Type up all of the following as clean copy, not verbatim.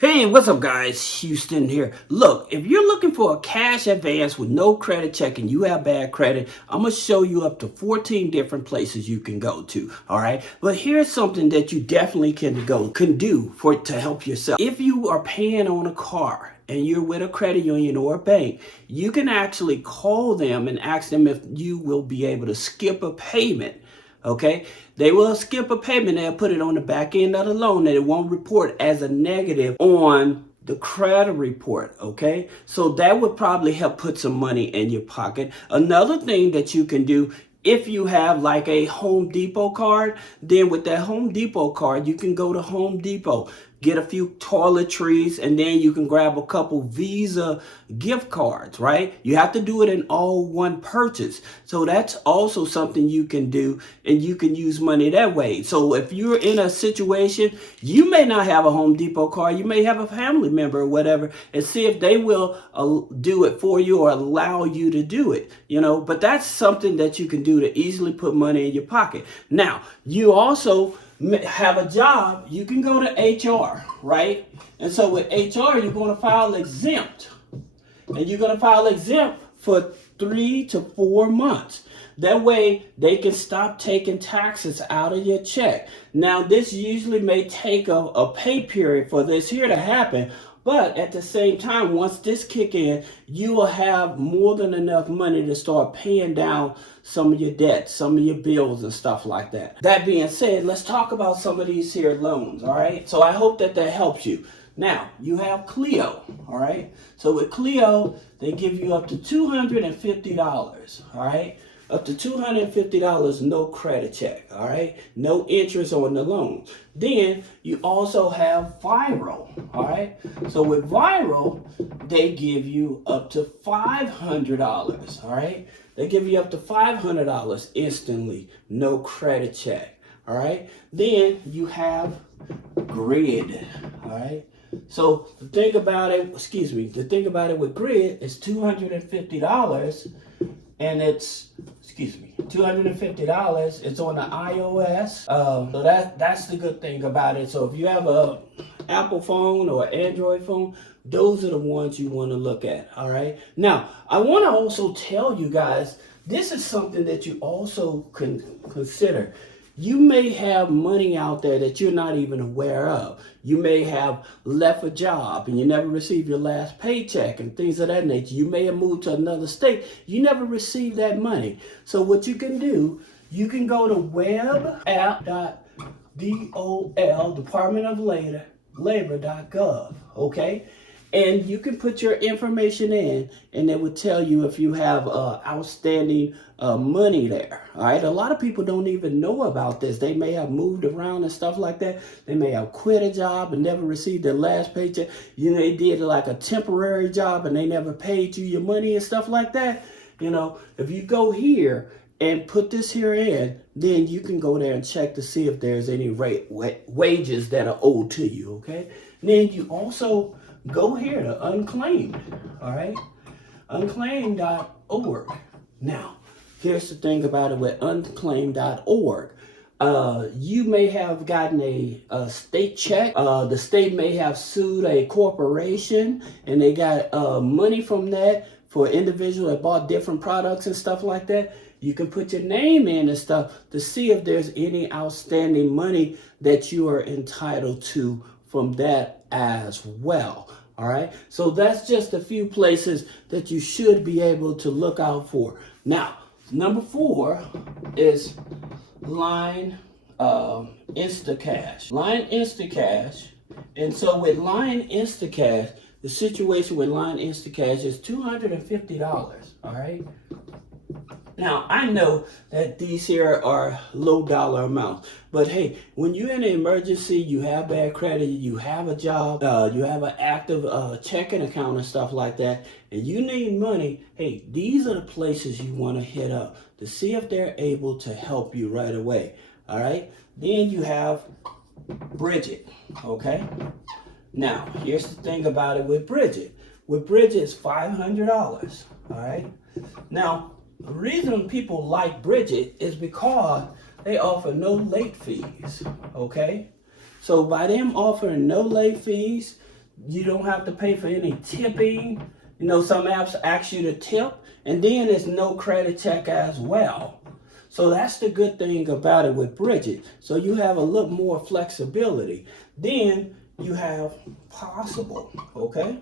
Hey, what's up guys? Houston here. Look, if you're looking for a cash advance with no credit check and you have bad credit, I'm going to show you up to 14 different places you can go to, all right? But here's something that you definitely can do to help yourself. If you are paying on a car and you're with a credit union or a bank, you can actually call them and ask them if you will be able to skip a payment. Okay, they will skip a payment. They'll put it on the back end of the loan and it won't report as a negative on the credit report. Okay, so that would probably help put some money in your pocket. Another thing that you can do, if you have like a Home Depot card, then with that Home Depot card, you can go to Home Depot, get a few toiletries, and then you can grab a couple Visa gift cards, right? You have to do it in all one purchase. So that's also something you can do, and you can use money that way. So if you're in a situation, you may not have a Home Depot card, you may have a family member or whatever, and see if they will do it for you or allow you to do it, but that's something that you can do to easily put money in your pocket. Now, you also have a job, you can go to HR, right? And so with HR, you're going to file exempt. And you're going to file exempt for 3 to 4 months. That way, they can stop taking taxes out of your check. Now, this usually may take a pay period for this here to happen. But at the same time, once this kick in, you will have more than enough money to start paying down some of your debts, some of your bills and stuff like that. That being said, let's talk about some of these here loans, all right? So I hope that helps you. Now, you have Cleo, all right? So with Cleo, they give you up to $250, all right? Up to $250, no credit check, all right? No interest on the loan. Then you also have Viral, all right? So with Viral, they give you up to $500, all right? They give you up to $500 instantly, no credit check, all right? Then you have Grid, all right? So the thing about it with Grid is $250, and it's $250. It's on the iOS. So that's the good thing about it. So if you have a Apple phone or Android phone, those are the ones you want to look at. All right. Now, I want to also tell you guys, this is something that you also can consider. You may have money out there that you're not even aware of. You may have left a job and you never received your last paycheck and things of that nature. You may have moved to another state. You never received that money. So what you can do, you can go to webapp.dol, Department of Labor.gov, okay? And you can put your information in, and it will tell you if you have outstanding money there. All right. A lot of people don't even know about this. They may have moved around and stuff like that. They may have quit a job and never received their last paycheck. They did like a temporary job and they never paid you your money and stuff like that. If you go here and put this here in, then you can go there and check to see if there's any wages that are owed to you. Okay. And then you also go here to Unclaimed, all right? Unclaimed.org. Now, here's the thing about it with Unclaimed.org. You may have gotten a state check. The state may have sued a corporation, and they got money from that for individuals that bought different products and stuff like that. You can put your name in and stuff to see if there's any outstanding money that you are entitled to from that as well. All right. So that's just a few places that you should be able to look out for. Now, number 4 is Line Insta Cash. Line Insta Cash. And so with Line Insta Cash, the situation with Line Insta Cash is $250. All right. Now, I know that these here are low dollar amounts, but hey, when you're in an emergency, you have bad credit, you have a job, you have an active checking account and stuff like that, and you need money, hey, these are the places you want to hit up to see if they're able to help you right away, all right? Then you have Bridget, okay? Now, here's the thing about it with Bridget. With Bridget, it's $500, all right? Now, the reason people like Bridget is because they offer no late fees, okay? So by them offering no late fees, You don't have to pay for any tipping. You know, some apps ask you to tip, and then there's no credit check as well. So that's the good thing about it with Bridget. So you have a little more flexibility. Then you have Possible, okay?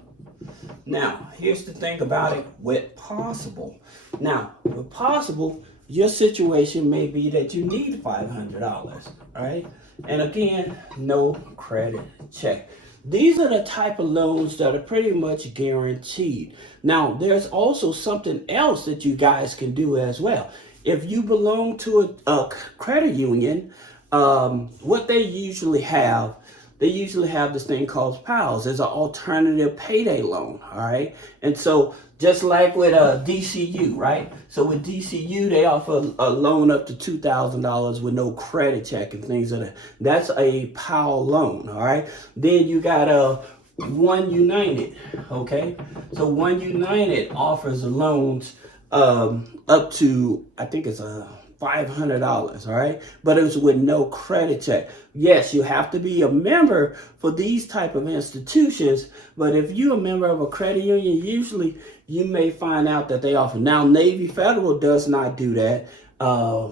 Now, here's the thing about it with Possible. Now, with Possible, your situation may be that you need $500, right? And again, no credit check. These are the type of loans that are pretty much guaranteed. Now, there's also something else that you guys can do as well. If you belong to a credit union, what they usually have this thing called PALS. It's an alternative payday loan, all right? And so just like with DCU, right? So with DCU, they offer a loan up to $2,000 with no credit check and things like that. That's a PAL loan, all right? Then you got One United, okay? So One United offers loans up to, I think it's $500, all right? But it's with no credit check. Yes, you have to be a member for these type of institutions, but if you're a member of a credit union, usually you may find out that they offer. Now, Navy Federal does not do that.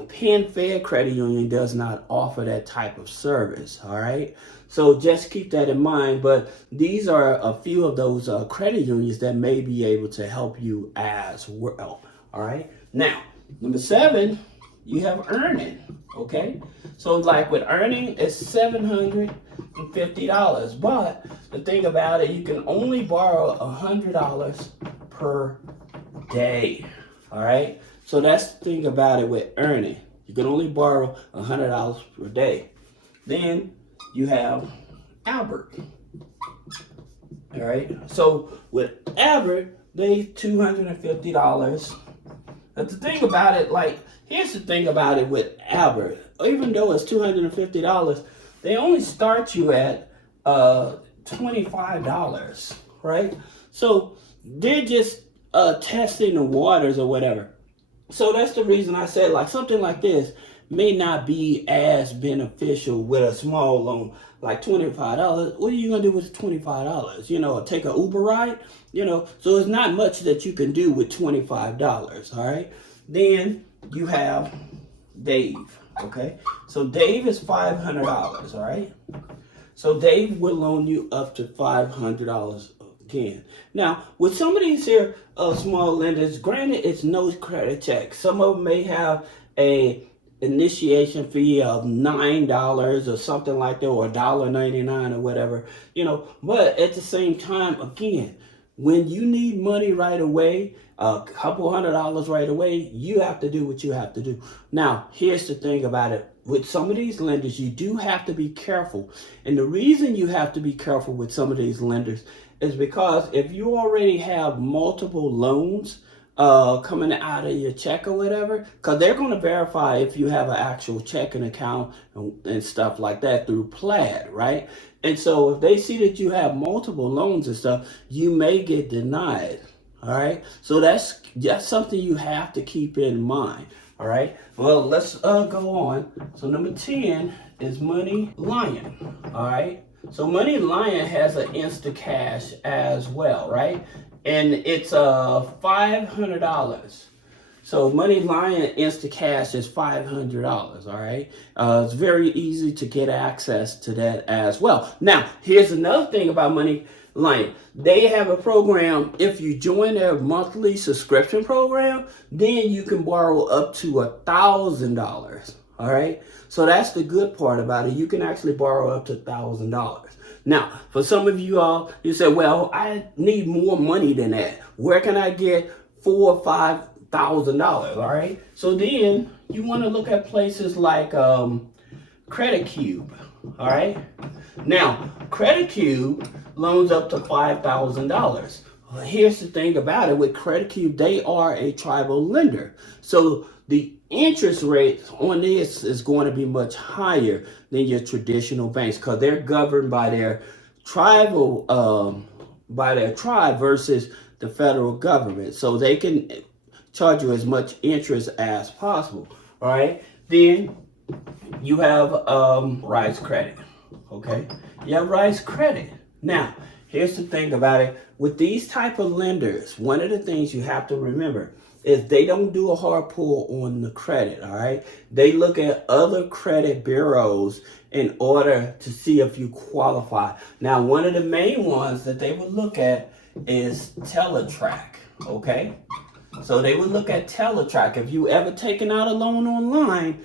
Penn Fed Credit Union does not offer that type of service, all right? So just keep that in mind, but these are a few of those credit unions that may be able to help you as well, all right? Now, number 7, you have Earning, okay? So like with Earning, it's $750, but the thing about it, you can only borrow $100 per day, all right? So that's the thing about it with Earning. You can only borrow $100 per day. Then you have Albert, all right? So with Albert, they $250. But the thing about it, like, here's the thing about it with Albert. Even though it's $250, they only start you at $25, right? So they're just testing the waters or whatever. So that's the reason I said, like, something like this may not be as beneficial with a small loan, like $25. What are you gonna do with $25? You know, take an Uber ride? You know, so it's not much that you can do with $25, all right? Then you have Dave, okay? So Dave is $500, all right? So Dave will loan you up to $500 again. Now, with some of these here small lenders, granted, it's no credit check. Some of them may have a initiation fee of $9 or something like that, or $1.99 or whatever, you know. But at the same time, again, when you need money right away, a couple $100 right away, you have to do what you have to do. Now, here's the thing about it. With some of these lenders, you do have to be careful. And the reason you have to be careful with some of these lenders is because if you already have multiple loans coming out of your check or whatever, because they're going to verify if you have an actual checking account and stuff like that through Plaid, right? And so if they see that you have multiple loans and stuff, you may get denied, all right? So that's something you have to keep in mind, all right? Well, let's go on. So number 10 is Money Lion, all right? So Money Lion has an Insta Cash as well, right? And it's $500. So Money Lion Insta Cash is $500, all right? It's very easy to get access to that as well. Now, here's another thing about Money Lion. They have a program, if you join their monthly subscription program, then you can borrow up to $1,000, all right? So that's the good part about it. You can actually borrow up to $1,000. Now, for some of you all, you say, well, I need more money than that. Where can I get $4,000 or $5,000, all right? So then you want to look at places like Credit Cube, all right? Now, Credit Cube loans up to $5,000. Well, here's the thing about it. With Credit Cube, they are a tribal lender. So the interest rate on this is going to be much higher than your traditional banks because they're governed by their tribal, by their tribe versus the federal government. So they can charge you as much interest as possible. All right. Then you have Rise Credit. Okay. You have Rise Credit. Now, here's the thing about it. With these type of lenders, one of the things you have to remember is they don't do a hard pull on the credit, all right? They look at other credit bureaus in order to see if you qualify. Now, one of the main ones that they would look at is Teletrack, okay? So they would look at Teletrack. If you ever taken out a loan online,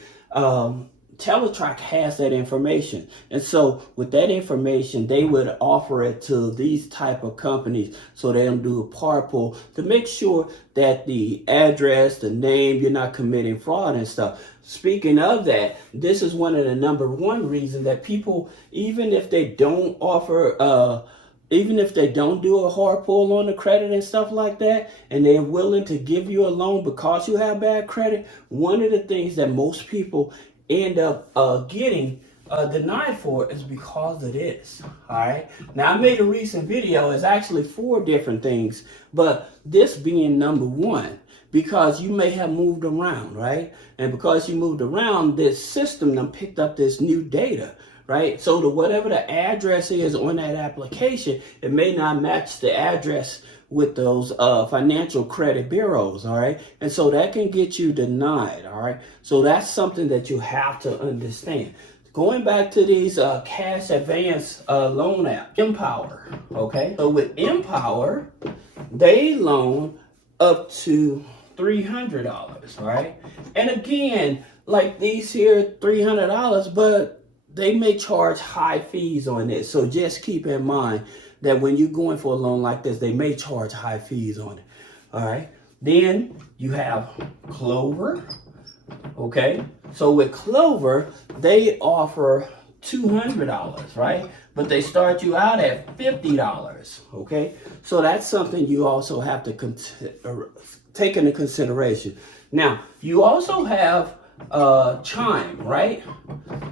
Teletrack has that information. And so with that information, they would offer it to these type of companies so they don't do a par pull to make sure that the address, the name, you're not committing fraud and stuff. Speaking of that, this is one of the number one reasons that people, even if they don't offer, even if they don't do a hard pull on the credit and stuff like that, and they're willing to give you a loan because you have bad credit, one of the things that most people end up getting denied for is because of this. All right. Now, I made a recent video. It's actually 4 different things, but this being number one, because you may have moved around, right? And because you moved around, this system done picked up this new data, right? So to whatever the address is on that application, it may not match the address with those financial credit bureaus, all right? And so that can get you denied, all right? So that's something that you have to understand. Going back to these cash advance loan app, Empower, okay? So with Empower, they loan up to $300, right? And again, like these here, $300, but they may charge high fees on this. So just keep in mind that when you're going for a loan like this, they may charge high fees on it. All right. Then you have Clover. Okay. So with Clover, they offer $200, right? But they start you out at $50. Okay. So that's something you also have to take into consideration. Now, you also have Chime, right?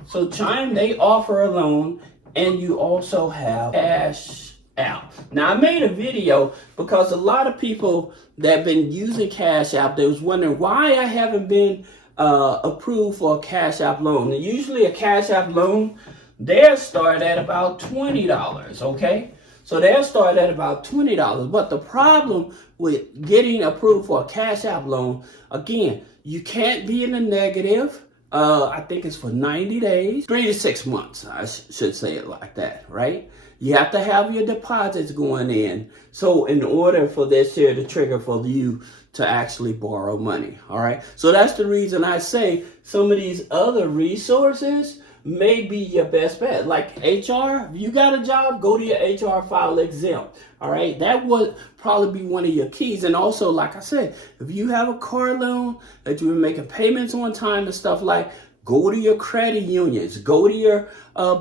So Chime, they offer a loan, and you also have Cash App. Now, I made a video because a lot of people that have been using Cash App, they was wondering why I haven't been approved for a Cash App loan. And usually a Cash App loan, they'll start at about $20, okay? So they'll start at about $20. But the problem with getting approved for a Cash App loan, again, you can't be in the negative. I think it's for 90 days, 3 to 6 months. I should say it like that, right? You have to have your deposits going in. So in order for this here to trigger for you to actually borrow money, all right? So that's the reason I say some of these other resources may be your best bet. Like HR, if you got a job, go to your HR file exempt. All right, that would probably be one of your keys. And also, like I said, if you have a car loan that you've been making payments on time and stuff like, go to your credit unions, go to your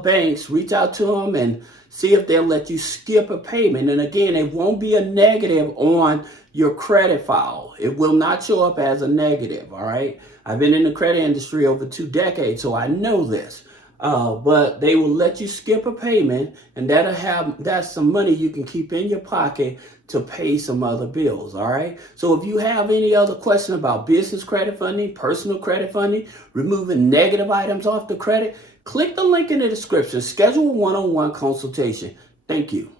banks, reach out to them and see if they'll let you skip a payment. And again, it won't be a negative on your credit file. It will not show up as a negative, all right? I've been in the credit industry over 2 decades, so I know this. But they will let you skip a payment, and that's some money you can keep in your pocket to pay some other bills, all right? So if you have any other question about business credit funding, personal credit funding, removing negative items off the credit, click the link in the description. Schedule a one-on-one consultation. Thank you.